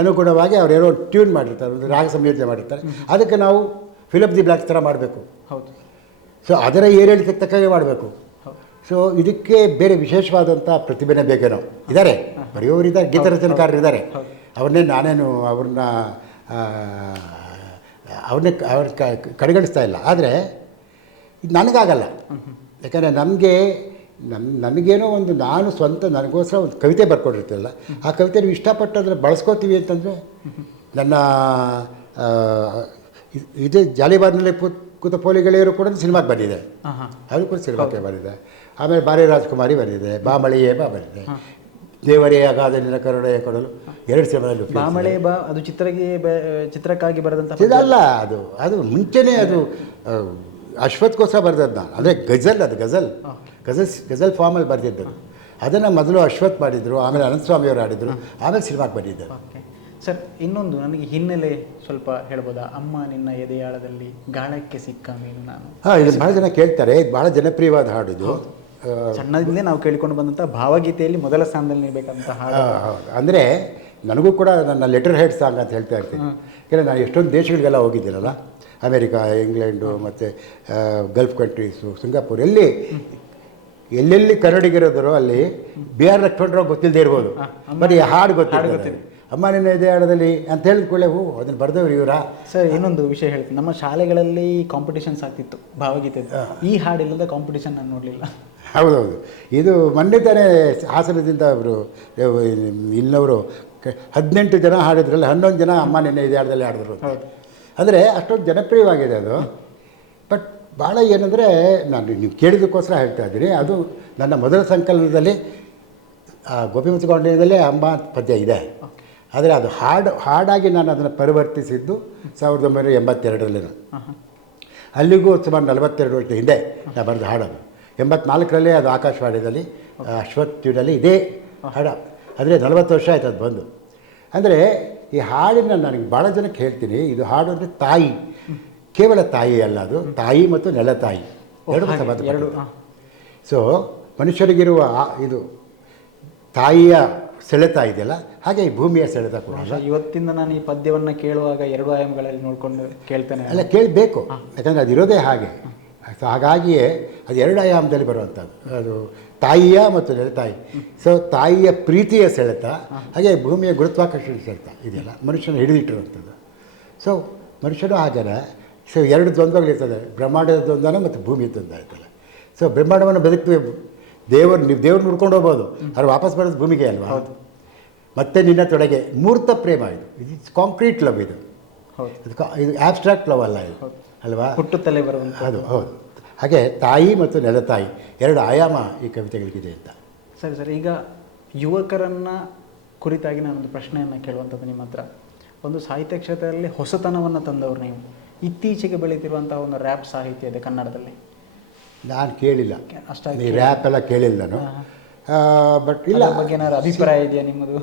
ಅನುಗುಣವಾಗಿ ಅವ್ರು ಏನೋ ಟ್ಯೂನ್ ಮಾಡಿರ್ತಾರೆ, ಒಂದು ರಾಗ ಸಂಯೋಜನೆ ಮಾಡಿರ್ತಾರೆ. ಅದಕ್ಕೆ ನಾವು ಫಿಲಪ್ ದಿ ಬ್ಲ್ಯಾಕ್ಸ್ ಥರ ಮಾಡಬೇಕು. ಹೌದು. ಸೊ ಅದರ ಏರಿಳಿತಕ್ಕೆ ತಕ್ಕಾಗೆ ಮಾಡಬೇಕು. ಸೊ ಇದಕ್ಕೆ ಬೇರೆ ವಿಶೇಷವಾದಂಥ ಪ್ರತಿಭೆನೇ ಬೇಕೇನೋ. ಇದ್ದಾರೆ, ಬರೆಯೋರಿದ್ದಾರೆ, ಗೀತ ರಚನೆಕಾರರಿದ್ದಾರೆ. ನಾನೇನು ಅವ್ರನ್ನ ಅವ್ರ ಕಡೆಗಣಿಸ್ತಾ ಇಲ್ಲ. ಆದರೆ ಇದು ನನಗಾಗಲ್ಲ. ಯಾಕಂದರೆ ನನಗೇನೋ ಒಂದು ನಾನು ಸ್ವಂತ ನನಗೋಸ್ಕರ ಒಂದು ಕವಿತೆ ಬರ್ಕೊಂಡಿರ್ತೀರಲ್ಲ, ಆ ಕವಿತೆ ನೀವು ಇಷ್ಟಪಟ್ಟು ಅದನ್ನು ಬಳಸ್ಕೋತೀವಿ ಅಂತಂದರೆ ನನ್ನ ಇದೇ ಜಾಲಿಬಾರ್ನಲ್ಲಿ ಕೂತ ಪೋಲಿಗಳಿಯರು ಕೂಡ ಸಿನಿಮಾಗೆ ಬಂದಿದೆ, ಅದು ಕೂಡ ಸಿನಿಮಾಕ್ಕೆ ಬಂದಿದೆ. ಆಮೇಲೆ ಬಾರಿ ರಾಜ್ಕುಮಾರಿ ಬಂದಿದೆ, ಬಾ ಮಳೆಯೇ ಬಾ ಬಂದಿದೆ, ದೇವರೇ ಅಗಾಧ ನಿನ್ನ ಕರುಣೆಯ ಕೊಡಲು 2 ಸಿನಿಮಾದಲ್ಲಿ. ಬಾ ಮಳೆ ಬಾ ಅದು ಚಿತ್ರಕ್ಕಾಗಿ ಬರೆದಂಥ ಇದಲ್ಲ, ಅದು ಮುಂಚೆನೇ ಅದು ಅಶ್ವತ್ಗೋಸ್ಕರ ಬರೆದದ್ದು ನಾನು. ಅಂದರೆ ಗಜಲ್ ಫಾರ್ಮಲ್ಲಿ ಬರೆದಿದ್ದರು. ಅದನ್ನು ಮೊದಲು ಅಶ್ವಥ್ ಮಾಡಿದರು, ಆಮೇಲೆ ಅನಂತಸ್ವಾಮಿಯವರು ಆಡಿದರು, ಆಮೇಲೆ ಸಿನಿಮಾಗೆ ಬಂದಿದ್ದರು. ಓಕೆ ಸರ್, ಇನ್ನೊಂದು ನನಗೆ ಹಿನ್ನೆಲೆ ಸ್ವಲ್ಪ ಹೇಳ್ಬೋದಾ? ಅಮ್ಮ ನಿನ್ನ ಎದೆಯಾಳದಲ್ಲಿ ಗಾಳಕ್ಕೆ ಸಿಕ್ಕ ಮೀನು ನಾನು. ಇದು ಭಾಳ ಜನ ಕೇಳ್ತಾರೆ, ಇದು ಭಾಳ ಜನಪ್ರಿಯವಾದ ಹಾಡು. ಇದು ಸಣ್ಣದಿಂದ ನಾವು ಕೇಳಿಕೊಂಡು ಬಂದಂಥ ಭಾವಗೀತೆಯಲ್ಲಿ ಮೊದಲ ಸ್ಥಾನದಲ್ಲಿ ನಿಲ್ಬೇಕಂತ ಹಾಡು. ಅಂದರೆ ನನಗೂ ಕೂಡ ನನ್ನ ಲೆಟರ್ ಹೆಡ್ ಸಾಂಗ್ ಅಂತ ಹೇಳ್ತಾ ಇರ್ತೀನಿ. ಯಾಕಂದರೆ ನಾನು ಎಷ್ಟೊಂದು ದೇಶಗಳಿಗೆಲ್ಲ ಹೋಗಿದ್ದೀನಲ್ಲ, ಅಮೇರಿಕಾ, ಇಂಗ್ಲೆಂಡು, ಮತ್ತು ಗಲ್ಫ್ ಕಂಟ್ರೀಸು, ಸಿಂಗಾಪುರ್, ಎಲ್ಲೆಲ್ಲಿ ಕನ್ನಡಿಗರಿರೋದರೋ ಅಲ್ಲಿ ಬಿ ಆರ್ ಲಕ್ಷ್ಮಣರಾವ್ ಗೊತ್ತಿಲ್ಲದೆ ಇರ್ಬೋದು, ಬಟ್ ಈ ಹಾಡು ಗೊತ್ತಿದೆ. ಅಮ್ಮ ನಿನ್ನ ಎದೆ ಹಾಡದಲ್ಲಿ ಅಂತ ಹೇಳಿದ ಕೂಡಲೇ ಅದನ್ನು ಬರೆದವ್ರು ಇವರಾ? ಸರ್, ಇನ್ನೊಂದು ವಿಷಯ ಹೇಳ್ತೀನಿ. ನಮ್ಮ ಶಾಲೆಗಳಲ್ಲಿ ಕಾಂಪಿಟೇಷನ್ಸ್ ಆಗ್ತಿತ್ತು ಭಾವಗೀತೆ. ಈ ಹಾಡಿಲ್ಲದ ಕಾಂಪಿಟೇಷನ್ ನಾನು ನೋಡಲಿಲ್ಲ. ಹೌದೌದು. ಇದು ಮೊನ್ನೆ ತಾನೇ ಹಾಸನದಿಂದ ಅವರು ಇಲ್ಲವರು 18 ಜನ ಹಾಡಿದ್ರಲ್ಲಿ 11 ಜನ ಅಮ್ಮ ನಿನ್ನೆ ಎದೆ ಹಾಡದಲ್ಲಿ ಹಾಡಿದ್ರು. ಅಂದರೆ ಅಷ್ಟೊಂದು ಜನಪ್ರಿಯವಾಗಿದೆ ಅದು. ಬಟ್ ಭಾಳ ಏನಂದರೆ, ನೀವು ಕೇಳಿದಕ್ಕೋಸ್ಕರ ಹೇಳ್ತಾ ಇದ್ದೀನಿ, ಅದು ನನ್ನ ಮೊದಲ ಸಂಕಲನದಲ್ಲಿ ಗೋಪಿಮುತ್ತು ಗಾಂಡೀಯದಲ್ಲೇ ಅಮ್ಮ ಪದ್ಯ ಇದೆ. ಆದರೆ ಅದು ಹಾಡಾಗಿ ನಾನು ಅದನ್ನು ಪರಿವರ್ತಿಸಿದ್ದು 1982ರಲ್ಲಿ. ಅಲ್ಲಿಗೂ ಸುಮಾರು 42 ವರ್ಷದ ಹಿಂದೆ ನಾನು ಬರೆದ ಹಾಡೋದು. 84ರಲ್ಲಿ ಅದು ಆಕಾಶವಾಣಿಯಲ್ಲಿ ಅಶ್ವಥ್ ಟ್ಯೂನಲ್ಲಿ ಇದೇ ಹಾಡು. ಆದರೆ 40 ವರ್ಷ ಆಯ್ತು ಅದು ಬಂದು. ಅಂದರೆ ಈ ಹಾಡಿನ ನನಗೆ ಭಾಳ ಜನಕ್ಕೆ ಹೇಳ್ತೀನಿ, ಇದು ಹಾಡು ಅಂದರೆ ತಾಯಿ, ಕೇವಲ ತಾಯಿ ಅಲ್ಲ, ಅದು ತಾಯಿ ಮತ್ತು ನೆಲ ತಾಯಿ ಎರಡು. ಸೊ ಮನುಷ್ಯರಿಗಿರುವ ಇದು ತಾಯಿಯ ಸೆಳೆತ ಇದೆಯಲ್ಲ, ಹಾಗೆ ಈ ಭೂಮಿಯ ಸೆಳೆತ ಕೂಡ. ಇವತ್ತಿಂದ ನಾನು ಈ ಪದ್ಯವನ್ನು ಕೇಳುವಾಗ 2 ಆಯಾಮಗಳಲ್ಲಿ ನೋಡಿಕೊಂಡು ಕೇಳ್ತೇನೆ. ಅಲ್ಲ, ಕೇಳಬೇಕು, ಯಾಕಂದರೆ ಅದಿರೋದೇ ಹಾಗೆ. ಸೊ ಹಾಗಾಗಿಯೇ ಅದು 2 ಆಯಾಮದಲ್ಲಿ ಬರುವಂಥದ್ದು. ಅದು ತಾಯಿಯ ಮತ್ತು ನೆಲತಾಯಿ. ಸೊ ತಾಯಿಯ ಪ್ರೀತಿಯ ಸೆಳೆತ, ಹಾಗೆ ಭೂಮಿಯ ಗುರುತ್ವಾಕರ್ಷಣೆ ಸೆಳೆತ ಇದೆಯಲ್ಲ ಮನುಷ್ಯನ ಹಿಡಿದಿಟ್ಟಿರುವಂಥದ್ದು. ಸೊ ಮನುಷ್ಯನು ಹಾಗೆಯೇ. ಸೊ 2 ದ್ವಂದ್ವಗಳಿರ್ತದೆ, ಬ್ರಹ್ಮಾಂಡದ ದ್ವಂದ್ವನ ಮತ್ತು ಭೂಮಿಯ ದ್ವಂದ್ವ ಇರ್ತದೆ. ಸೊ ಬ್ರಹ್ಮಾಂಡವನ್ನು ನೀವು ದೇವ್ರು ನೋಡ್ಕೊಂಡು ಹೋಗ್ಬೋದು, ಅವ್ರು ವಾಪಸ್ ಬರೋದು ಭೂಮಿಗೆ ಅಲ್ವಾ? ಮತ್ತೆ ನಿನ್ನ ತೊಡೆಗೆ ಮೂರ್ತ ಪ್ರೇಮ. ಇದು ಕಾಂಕ್ರೀಟ್ ಲವ್. ಇದು ಆಬ್ಸ್ಟ್ರಾಕ್ಟ್ ಲವ್ ಅಲ್ಲ, ಇದು ಅಲ್ವಾ? ಹುಟ್ಟುತ್ತಲೇ ಬರುವಂಥ ಅದು. ಹೌದು. ಹಾಗೆ ತಾಯಿ ಮತ್ತು ನೆಲತಾಯಿ 2 ಆಯಾಮ ಈ ಕವಿತೆಗಳಿಗಿದೆ ಅಂತ. ಸರಿ, ಈಗ ಯುವಕರನ್ನು ಕುರಿತಾಗಿ ನಾನೊಂದು ಪ್ರಶ್ನೆಯನ್ನು ಕೇಳುವಂಥದ್ದು ನಿಮ್ಮ ಹತ್ರ. ಒಂದು ಸಾಹಿತ್ಯ ಕ್ಷೇತ್ರದಲ್ಲಿ ಹೊಸತನವನ್ನು ತಂದವರು ನೀವು. ಇತ್ತೀಚೆಗೆ ಬೆಳೀತಿರುವಂಥ ಒಂದು ರ್ಯಾಪ್ ಸಾಹಿತ್ಯ ಇದೆ ಕನ್ನಡದಲ್ಲಿ. ನಾನು ಕೇಳಿಲ್ಲ ಅಷ್ಟಾಗಿ, ಈ ರ್ಯಾಪ್ ಎಲ್ಲ ಕೇಳಿಲ್ಲ ನಾನು. ಬಟ್ ಇಲ್ಲ, ಬಗ್ಗೆ ಏನಾದ್ರು ಅಭಿಪ್ರಾಯ ಇದೆಯಾ ನಿಮ್ಮದು?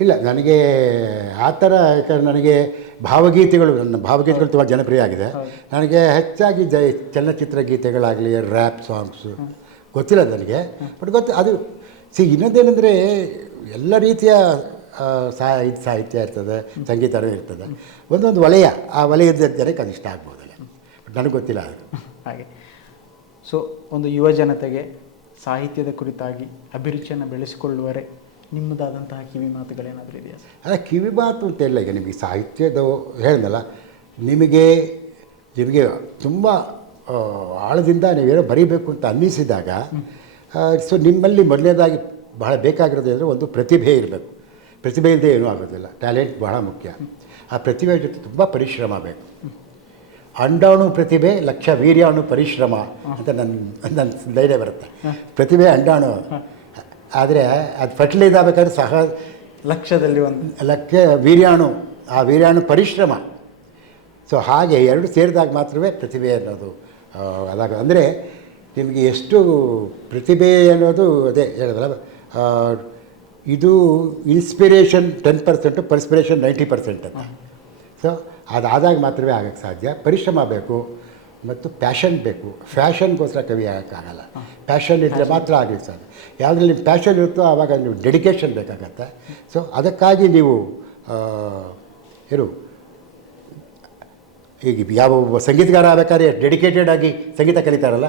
ಇಲ್ಲ, ನನಗೆ ಆ ಥರ, ಯಾಕಂದರೆ ನನಗೆ ನನ್ನ ಭಾವಗೀತೆಗಳು ತುಂಬ ಜನಪ್ರಿಯ ಆಗಿದೆ. ನನಗೆ ಹೆಚ್ಚಾಗಿ ಚಲನಚಿತ್ರ ಗೀತೆಗಳಾಗಲಿ, ರ್ಯಾಪ್ ಸಾಂಗ್ಸು ಗೊತ್ತಿಲ್ಲ ನನಗೆ. ಬಟ್ ಅದು ಇನ್ನೊಂದೇನೆಂದರೆ, ಎಲ್ಲ ರೀತಿಯ ಸಾಹಿತ್ಯ ಇರ್ತದೆ, ಸಂಗೀತನೂ ಇರ್ತದೆ, ಒಂದೊಂದು ವಲಯ, ಆ ವಲಯದ ಜನಕ್ಕೆ ಅದು ಇಷ್ಟ ಆಗ್ಬೋದಲ್ಲ. ಬಟ್ ನನಗೆ ಗೊತ್ತಿಲ್ಲ ಅದು ಹಾಗೆ. ಸೊ ಒಂದು ಯುವ ಜನತೆಗೆ ಸಾಹಿತ್ಯದ ಕುರಿತಾಗಿ ಅಭಿರುಚಿಯನ್ನು ಬೆಳೆಸಿಕೊಳ್ಳುವರೆ ನಿಮ್ಮದಾದಂತಹ ಕಿವಿ ಮಾತುಗಳೇನಾದರೂ ಇದೆಯಾ ಸರ್? ಅಲ್ಲ, ಕಿವಿ ಮಾತು ಅಂತ ಇಲ್ಲ. ಈಗ ನಿಮಗೆ ಸಾಹಿತ್ಯದ ಹೇಳಿದ್ನಲ್ಲ, ನಿಮಗೆ ತುಂಬ ಆಳದಿಂದ ನೀವೇನೋ ಬರೀಬೇಕು ಅಂತ ಅನ್ನಿಸಿದಾಗ, ಸೊ ನಿಮ್ಮಲ್ಲಿ ಮೊದಲನೇದಾಗಿ ಬಹಳ ಬೇಕಾಗಿರೋದು ಅಂದರೆ ಒಂದು ಪ್ರತಿಭೆ ಇರಬೇಕು. ಪ್ರತಿಭೆ ಇಲ್ಲದೆ ಏನೂ ಆಗೋದಿಲ್ಲ. ಟ್ಯಾಲೆಂಟ್ ಬಹಳ ಮುಖ್ಯ. ಆ ಪ್ರತಿಭೆ ಜೊತೆ ತುಂಬ ಪರಿಶ್ರಮ ಬೇಕು. ಅಂಡಾಣು ಪ್ರತಿಭೆ ಲಕ್ಷ ವೀರ್ಯಾಣು ಪರಿಶ್ರಮ ಅಂತ ನನ್ನ ಧೈರ್ಯ ಬರುತ್ತೆ. ಪ್ರತಿಭೆ ಅಂಡಾಣು, ಆದರೆ ಅದು ಫರ್ಟಿಲೈಸ್ ಆಗಬೇಕಾದ್ರೆ ಸಹ ಲಕ್ಷದಲ್ಲಿ ಒಂದು ಲಕ್ಷ ವೀರ್ಯಾಣು, ಆ ವೀರ್ಯಾಣು ಪರಿಶ್ರಮ. ಸೊ ಹಾಗೆ 2 ಸೇರಿದಾಗ ಮಾತ್ರವೇ ಪ್ರತಿಭೆ ಅನ್ನೋದು ಅದಾಗ. ಅಂದರೆ ನಿಮಗೆ ಎಷ್ಟು ಪ್ರತಿಭೆ ಅನ್ನೋದು ಅದೇ ಹೇಳಿದ್ರಲ್ಲ, ಇದು ಇನ್ಸ್ಪಿರೇಷನ್ 10%, ಪರ್ಸ್ಪಿರೇಷನ್ 90% ಅಂತ. ಸೊ ಅದಾದಾಗ ಮಾತ್ರವೇ ಆಗೋಕ್ಕೆ ಸಾಧ್ಯ. ಪರಿಶ್ರಮ ಬೇಕು ಮತ್ತು ಪ್ಯಾಷನ್ ಬೇಕು. ಫ್ಯಾಷನ್ಗೋಸ್ಕರ ಕವಿ ಆಗೋಕ್ಕಾಗಲ್ಲ. ಪ್ಯಾಷನ್ ಇದ್ದರೆ ಮಾತ್ರ ಆಗಲಿಕ್ಕೆ ಸಾಧ್ಯ. ಯಾವುದ್ರಲ್ಲಿ ನಿಮ್ಮ ಪ್ಯಾಷನ್ ಇರುತ್ತೋ ಆವಾಗ ನೀವು ಡೆಡಿಕೇಶನ್ ಬೇಕಾಗತ್ತೆ. ಸೊ ಅದಕ್ಕಾಗಿ ನೀವು ಈಗ ಯಾವ ಒಬ್ಬ ಸಂಗೀತಗಾರ ಆಗಬೇಕಾದ್ರೆ ಡೆಡಿಕೇಟೆಡ್ ಆಗಿ ಸಂಗೀತ ಕಲಿತಾರಲ್ಲ,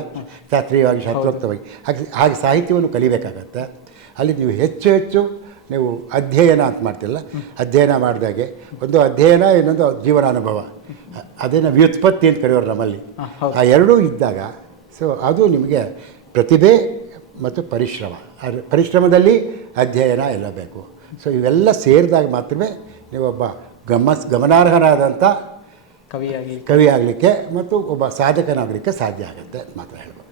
ಶಾಸ್ತ್ರೀಯವಾಗಿ ಶಾಸ್ತ್ರೋಕ್ತವಾಗಿ, ಹಾಗೆ ಸಾಹಿತ್ಯವನ್ನು ಕಲಿಬೇಕಾಗತ್ತೆ. ಅಲ್ಲಿ ನೀವು ಹೆಚ್ಚು ನೀವು ಅಧ್ಯಯನ ಅಂತ ಮಾಡ್ತಿಲ್ಲ, ಅಧ್ಯಯನ ಮಾಡಿದಾಗೆ ಒಂದು ಅಧ್ಯಯನ, ಇನ್ನೊಂದು ಜೀವನಾನುಭವ, ಅದೇನು ವ್ಯುತ್ಪತ್ತಿ ಅಂತ ಕರೆಯೋರು ನಮ್ಮಲ್ಲಿ. ಆ ಎರಡೂ ಇದ್ದಾಗ ಸೊ ಅದು ನಿಮಗೆ ಪ್ರತಿಭೆ ಮತ್ತು ಪರಿಶ್ರಮ, ಪರಿಶ್ರಮದಲ್ಲಿ ಅಧ್ಯಯನ ಎಲ್ಲ ಬೇಕು. ಸೊ ಇವೆಲ್ಲ ಸೇರಿದಾಗ ಮಾತ್ರವೇ ನೀವೊಬ್ಬ ಗಮನಾರ್ಹನಾದಂಥ ಕವಿ ಆಗಲಿಕ್ಕೆ ಮತ್ತು ಒಬ್ಬ ಸಾಧಕನಾಗಲಿಕ್ಕೆ ಸಾಧ್ಯ ಆಗುತ್ತೆ ಅಂತ ಮಾತ್ರ ಹೇಳ್ಬೋದು.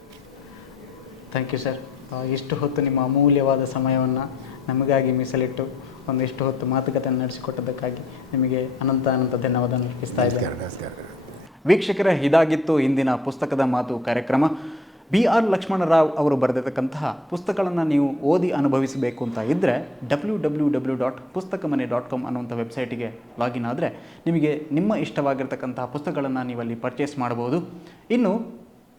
Thank you sir. ಇಷ್ಟು ಹೊತ್ತು ನಿಮ್ಮ ಅಮೂಲ್ಯವಾದ ಸಮಯವನ್ನು ನಮಗಾಗಿ ಮೀಸಲಿಟ್ಟು ಒಂದಿಷ್ಟು ಹೊತ್ತು ಮಾತುಕತೆಯನ್ನು ನಡೆಸಿಕೊಟ್ಟದಕ್ಕಾಗಿ ನಿಮಗೆ ಅನಂತ ಧನ್ಯವಾದ ಅರ್ಪಿಸ್ತಾ ಇದ್ದೇನೆ. ನಮಸ್ಕಾರ. ವೀಕ್ಷಕರೇ, ಇದಾಗಿತ್ತು ಇಂದಿನ ಪುಸ್ತಕದ ಮಾತು ಕಾರ್ಯಕ್ರಮ. BR ಲಕ್ಷ್ಮಣರಾವ್ ಅವರು ಬರೆದಿರ್ತಕ್ಕಂತಹ ಪುಸ್ತಕಗಳನ್ನು ನೀವು ಓದಿ ಅನುಭವಿಸಬೇಕು ಅಂತ ಇದ್ದರೆ www.pustakmane.com ಅನ್ನುವಂಥ ವೆಬ್ಸೈಟಿಗೆ ಲಾಗಿನ್ ಆದರೆ ನಿಮಗೆ ನಿಮ್ಮ ಇಷ್ಟವಾಗಿರ್ತಕ್ಕಂತಹ ಪುಸ್ತಕಗಳನ್ನು ನೀವಲ್ಲಿ ಪರ್ಚೇಸ್ ಮಾಡಬಹುದು.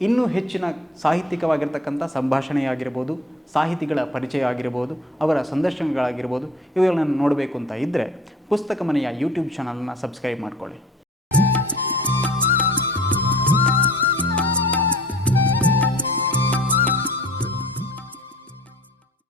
ಇನ್ನೂ ಹೆಚ್ಚಿನ ಸಾಹಿತ್ಯಿಕವಾಗಿರ್ತಕ್ಕಂಥ ಸಂಭಾಷಣೆಯಾಗಿರ್ಬೋದು, ಸಾಹಿತಿಗಳ ಪರಿಚಯ ಆಗಿರ್ಬೋದು, ಅವರ ಸಂದರ್ಶನಗಳಾಗಿರ್ಬೋದು, ಇವುಗಳನ್ನು ನೋಡಬೇಕು ಅಂತ ಇದ್ದರೆ ಪುಸ್ತಕ ಮನೆಯ ಯೂಟ್ಯೂಬ್ ಚಾನಲನ್ನು ಸಬ್ಸ್ಕ್ರೈಬ್ ಮಾಡ್ಕೊಳ್ಳಿ.